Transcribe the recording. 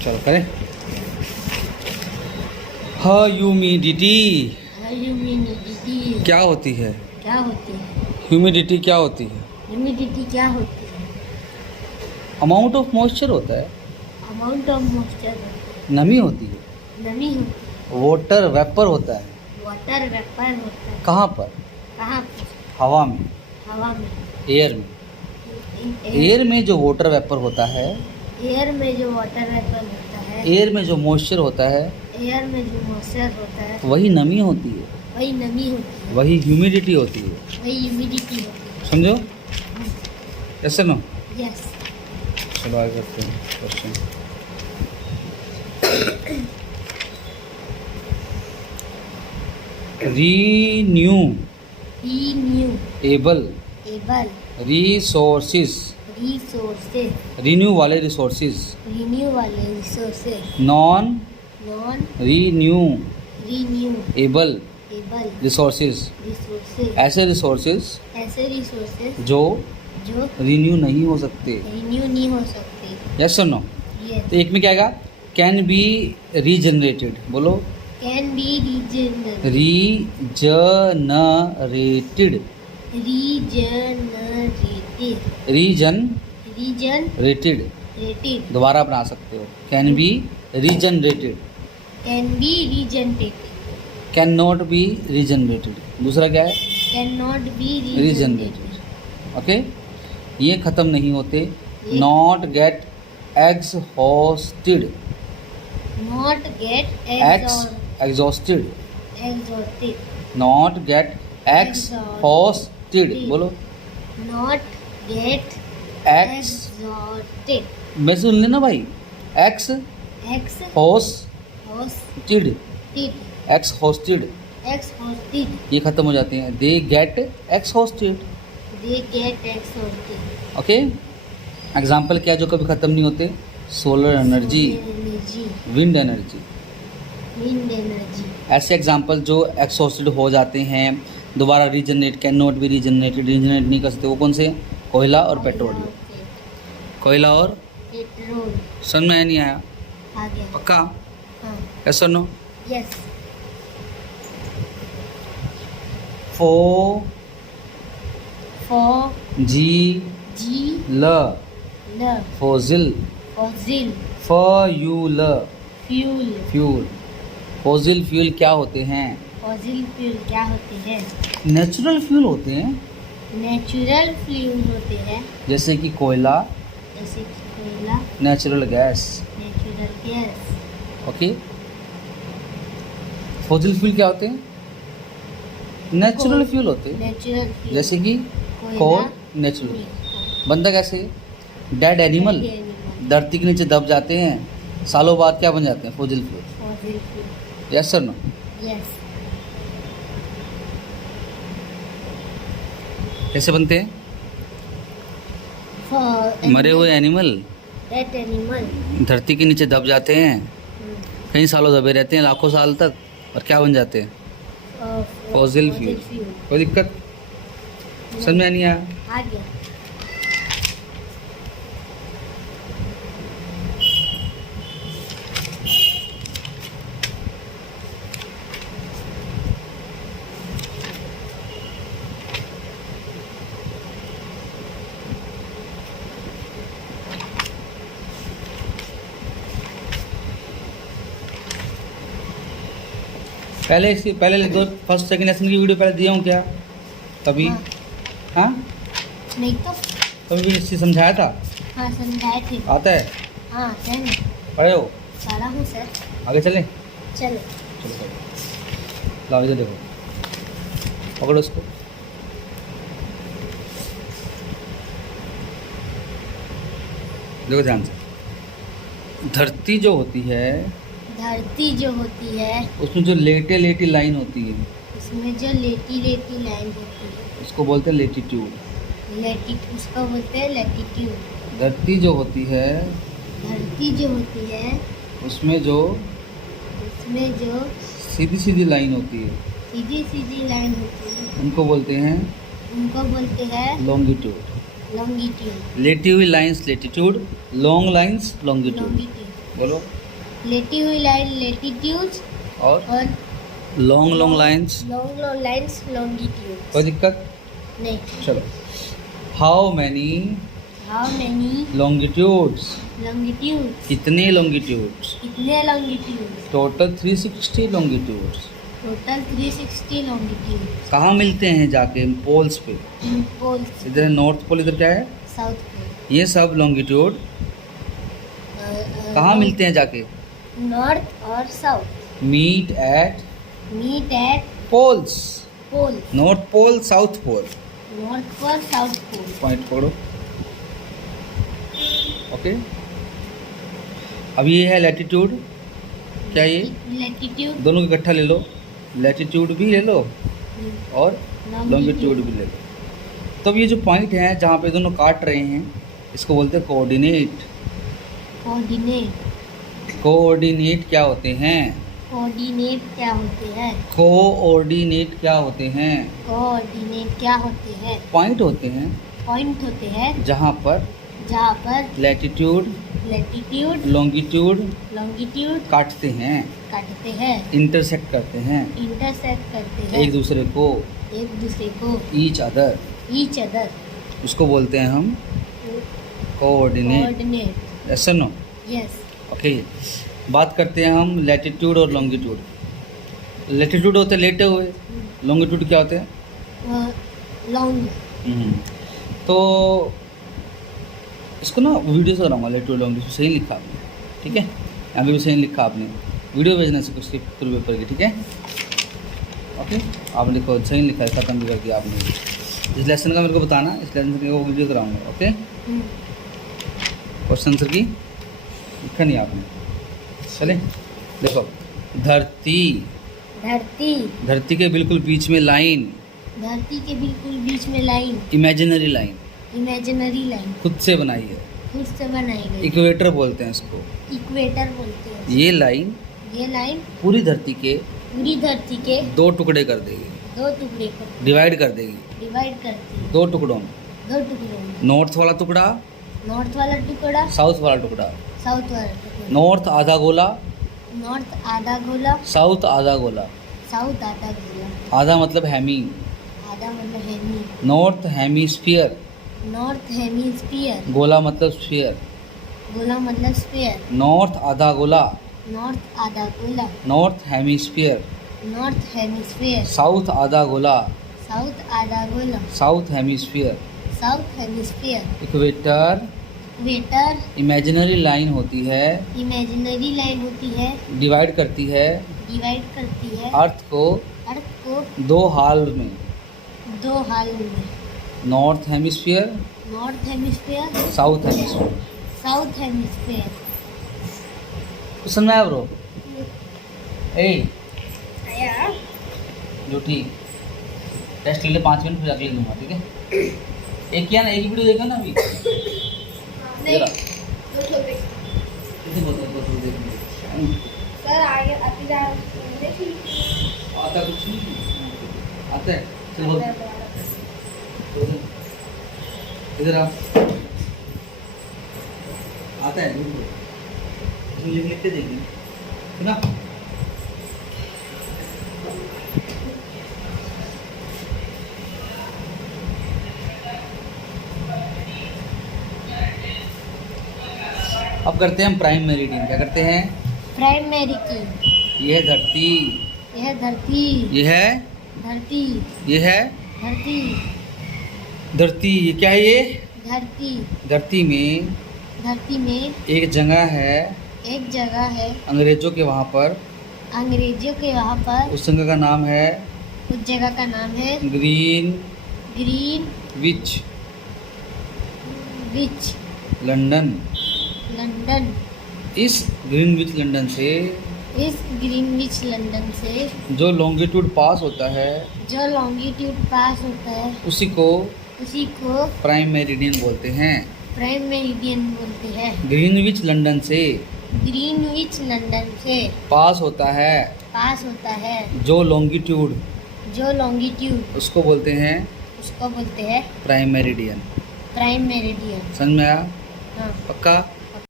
चलो करें। Humidity humidity क्या होती है? क्या होती है? ह्यूमिडिटी क्या होती है? ह्यूमिडिटी क्या होती है? अमाउंट ऑफ मॉइस्चर होता है, अमाउंट ऑफ मॉइस्चर, नमी होती है। नमी होती वाटर वेपर होता है। है। वाटर वेपर होता है। कहाँ पर? कहाँ पर? हवा में, हवा में, एयर में। एयर में जो वाटर वेपर होता है, एयर में जो वाटर वेपर होता है, एयर में जो मॉइस्चर होता है, एयर में जो मॉइस्चर होता है, वही नमी होती है, वही नमी होती है, वही ह्यूमिडिटी होती है। वही ह्यूमिडिटी होती है। समझो? Yes no? यस। चलो आगे करते हैं question. Renew renewable resources, resources, renew वाले रिसोर्सेज, रिन्यू वाले resources, non non renewable renewable resources, resources, ऐसे रिसोर्सेज ऐसे रिसोर्सेज जो जो रिन्यू नहीं हो सकते। रिन्यू नहीं हो सकते। यस और नो? ये तो एक में क्या आएगा? कैन बी रीजनरेटेड, बोलो। Can be regenerated, regenerated, regenerated, regenerated, regenerated, दोबारा बना सकते हो। Can be regenerated, can be regenerated, can not be regenerated. दूसरा क्या है? Can not be regenerated. Okay, ये ख़त्म नहीं होते। Not get exhausted, not get exhausted, exhausted, not gate exhausted, बोलो। not get एक्स, exhausted, मैं सुन लेना भाई। एक्स exhausted, एक्सहॉस्टेड, exhausted, ये ख़त्म हो जाते हैं। They get exhausted. they get exhausted, okay, example क्या जो कभी ख़त्म नहीं होते? Solar energy, energy, wind energy. wind energy, ऐसे एग्जाम्पल जो एक्सहॉस्टेड हो जाते हैं, दोबारा regenerate, can not be regenerated, regenerate नहीं कर सकते, वो कौन से? कोयला और पेट्रोलियम। कोयला और पेट्रोल। समझ में नहीं आया? आ गया। पक्का? हाँ। यस और नो? यस। फो फॉर जी जी ल ल fossil, fossil fuel, fuel, fuel. Fossil fuel क्या होते हैं? फॉजिल फ्यूल क्या होते हैं? नेचुरल फ्यूल होते हैं, नेचुरल फ्यूल होते हैं, जैसे कि कोयला, जैसे कि कोयला, natural gas. Natural gas. Okay, fossil fuel क्या होते हैं? नेचुरल फ्यूल होते हैं, नेचुरल फ्यूल, जैसे कि कोयला, कोल, नेचुरल। बनता कैसे? डेड एनिमल धरती के नीचे दब जाते हैं, सालों बाद क्या बन जाते हैं? Fossil fuel. Fossil fuel. Yes sir no? Yes. कैसे बनते हैं? मरे हुए एनिमल डेड एनिमल धरती के नीचे दब जाते हैं, कई सालों दबे रहते हैं, लाखों साल तक, और क्या बन जाते हैं? Fossil fuel. कोई दिक्कत समझ में नहीं आया? आ गया। पहले लिख दो। फर्स्ट सेकंड लेसन की वीडियो पहले दिया हूँ क्या कभी? हाँ। हाँ, नहीं तो। कभी भी इससे समझाया था? हाँ, समझाए थे। आता है? हाँ, है ना। पढ़े हो? सारा हूँ सर। आगे चलें? चलो। चलो चलो, लाओ इधर देखो, पकड़ो उसको। देखो ध्यान से। धरती जो होती है, धरती जो होती है, उसमें जो लेटे लेटी लाइन होती है, उसमें जो लेटी लेटी लाइन होती है, उसको बोलते हैं लेटीट्यूड। उसको बोलते हैं लैटिट्यूड। धरती जो होती है, धरती जो होती है, उसमें जो सीधी सीधी लाइन होती है, सीधी सीधी लाइन होती है, उनको बोलते हैं लॉन्गिट्यूड। लॉन्गिट्यूड। लेटी हुई lines latitude, long lines longitude. Longitude. बोलो। लेटी हुई लाइन लेटीट्यूड्स और और long long lines. Long long lines longitudes. कोई दिक्कत? नहीं। चलो। How many how many longitudes, longitudes, कितने लॉन्गिट्यूड्स? कितने longitudes? Total 360 longitudes. Total 360 longitudes. कहाँ मिलते हैं जाके? पोल्स पे। पोल्स। इधर नॉर्थ पोल, इधर क्या है? South pole. ये सब लॉन्गिट्यूड कहाँ मिलते हैं जाके? नॉर्थ और south. Meet at poles. North pole, south pole. North pole, south pole. Point पकड़ो। ओके। अब ये है लैटिट्यूड। क्या ये? लैटिट्यूड। दोनों को इकट्ठा ले लो। लैटिट्यूड भी ले लो और लॉन्गिट्यूड भी ले लो। तब ये जो पॉइंट है जहाँ पे दोनों काट रहे हैं, इसको बोलते हैं कोऑर्डिनेट। कोऑर्डिनेट क्या होते हैं? कोऑर्डिनेट क्या होते हैं? कोऑर्डिनेट क्या होते हैं? कोऑर्डिनेट क्या होते हैं? पॉइंट होते हैं पॉइंट होते हैं जहाँ पर लैटिट्यूड, लैटिट्यूड, लॉन्गिट्यूड काटते हैं, इंटरसेक्ट करते हैं एक दूसरे को, ईच अदर। उसको बोलते हैं हम कोऑर्डिनेट। यस और नो? यस। ओके। बात करते हैं हम लैटिट्यूड और लॉन्गिट्यूड। लैटिट्यूड होते हैं लेटे हुए, लॉन्गिट्यूड क्या होते हैं? लॉन्ग। तो इसको ना वीडियो से कराऊंगा। लैटिट्यूड लॉन्गिट्यूड सही लिखा आपने, ठीक है? यहाँ पे भी सही लिखा आपने। वीडियो भेजना से उसके फुल पेपर की, ठीक है? ओके। आप लिखो सही लिखा है, ख़त्म भी कर दिया आपने। इस लेसन का मेरे को बताना, इस लेसन की वो वीडियो कराऊंगा। ओके। क्वेश्चन आंसर की लिखा नहीं आपने। चले देखो। धरती धरती के बिल्कुल बीच में लाइन, इमेजिनरी लाइन खुद से बनाई है, खुद से बनाई गई। इक्वेटर बोलते हैं इसको। इक्वेटर बोलते हैं। ये लाइन पूरी धरती के दो टुकड़े कर देगी, दो टुकड़े को डिवाइड कर देगी डिवाइड करती है। दो टुकड़ों में। नॉर्थ वाला टुकड़ा, नॉर्थ वाला टुकड़ा, साउथ वाला टुकड़ा। साउथ वाला टुकड़ा। नॉर्थ आधा गोला, नॉर्थ आधा गोला, साउथ आधा गोला। साउथ आधा गोला। आधा मतलब हेमी, आधा मतलब hemi. North hemisphere, north hemisphere. गोला मतलब स्फीयर। गोला मतलब स्फीयर। नॉर्थ आधा गोला, नॉर्थ आधा गोला, north hemisphere. North hemisphere. South आधा गोला, साउथ आधा गोला, south hemisphere. South hemisphere. Equator imaginary line होती है, इमेजिनरी लाइन होती है, डिवाइड करती है अर्थ को दो हाल में, north hemisphere, north hemisphere, south hemisphere. South hemisphere. समझ में आया ब्रो? ए आया। जो ठीक टेस्ट ले ले 5 मिनट फिर अगले दूंगा, ठीक है? एक किया ना, एक ही वीडियो देखा ना अभी। नहीं, कितने बोलते देख सर आगे आती जा आता कुछ नहीं आता है। चल बोल इधर आ। आता है तुम लिख के देखिए, सुना? अब करते हैं हम प्राइम मेरिडियन। क्या करते हैं? Prime meridian. यह है धरती, यह धरती, यह है धरती, यह है धरती, धरती। ये क्या है? ये धरती। धरती में एक जगह है, अंग्रेजों के वहाँ पर, उस जगह का नाम है, ग्रीन विच लंदन। इस ग्रीनविच लंदन से जो लॉन्गिट्यूड पास होता है, उसी को प्राइम मेरिडियन बोलते हैं। ग्रीनविच लंदन से पास होता है जो लॉन्गिट्यूड, उसको बोलते हैं प्राइम मेरिडियन। समझ में आया? हाँ। पक्का?